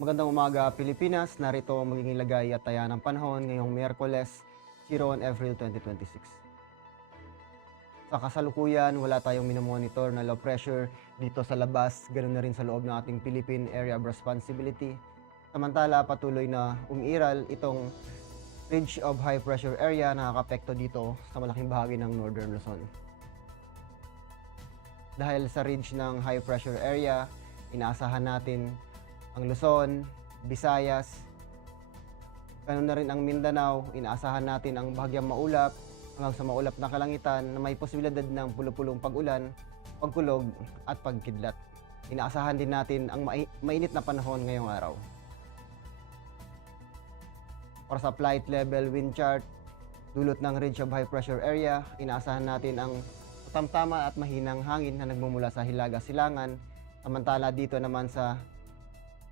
Magandang umaga, Pilipinas. Narito ang magiging lagay at taya ng panahon ngayong Miyerkules, 01 April 2026. Sa kasalukuyan, wala tayong minomonitor na low pressure dito sa labas, ganoon na rin sa loob ng ating Philippine Area of Responsibility. Samantala, patuloy na umiiral itong ridge of high pressure area na nakakapekto dito sa malaking bahagi ng Northern Luzon. Dahil sa ridge ng high pressure area, inaasahan natin ang Luzon, Visayas, ganoon na rin ang Mindanao. Inaasahan natin ang bahagyang maulap hanggang sa maulap na kalangitan na may posibilidad ng pulupulong pag-ulan, pagkulog at pagkidlat. Inaasahan din natin ang mainit na panahon ngayong araw. Para sa flight level wind chart, dulot ng ridge of high pressure area, inaasahan natin ang tamtama at mahinang hangin na nagmumula sa Hilaga Silangan. Samantala dito naman sa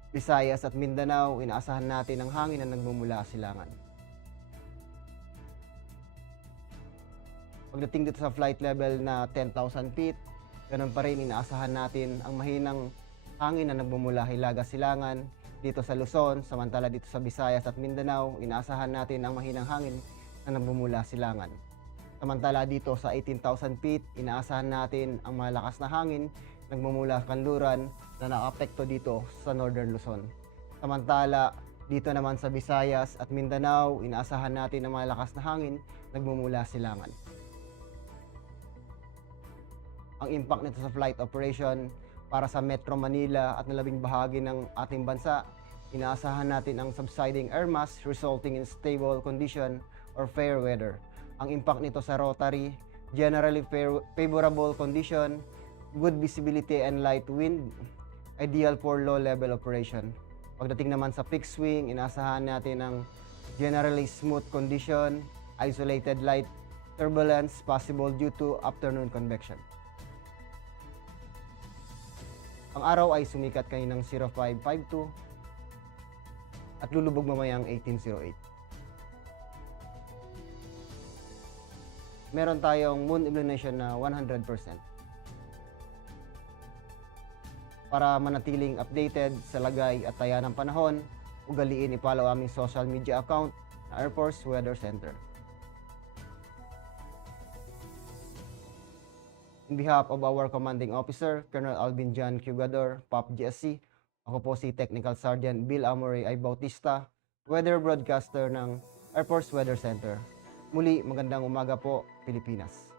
Visayas at Mindanao, inaasahan natin ang hangin na nagmumula sa Silangan. Pagdating dito sa flight level na 10,000 feet, ganun pa rin inaasahan natin ang mahinang hangin na nagmumula Hilaga Silangan dito sa Luzon. Samantala dito sa Visayas at Mindanao, inaasahan natin ang mahinang hangin na nagmumula Silangan. Samantala dito sa 18,000 feet, inaasahan natin ang malakas na hangin nagmumula Kanluran na nakapekto dito sa Northern Luzon. Samantala dito naman sa Visayas at Mindanao, inaasahan natin ang malakas na hangin nagmumula Silangan. Ang impact nito sa flight operation para sa Metro Manila at nalabing bahagi ng ating bansa, inaasahan natin ang subsiding air mass resulting in stable condition or fair weather. Ang impact nito sa rotary, generally favorable condition, good visibility and light wind, ideal for low-level operation. Pagdating naman sa fixed wing, inaasahan natin ang generally smooth condition, isolated light turbulence possible due to afternoon convection. Ang araw ay sumikat kaninang 0552 at lulubog mamayang 1808. Meron tayong moon illumination na 100%. Para manatiling updated sa lagay at taya ng panahon, ugaliin i-follow aming social media account na Air Force Weather Center. On behalf of our Commanding Officer, Colonel Alvin John Cugador, POP GSC, ako po si Technical Sergeant Bill Amory I. Bautista, Weather Broadcaster ng Air Force Weather Center. Muli, magandang umaga po, Pilipinas.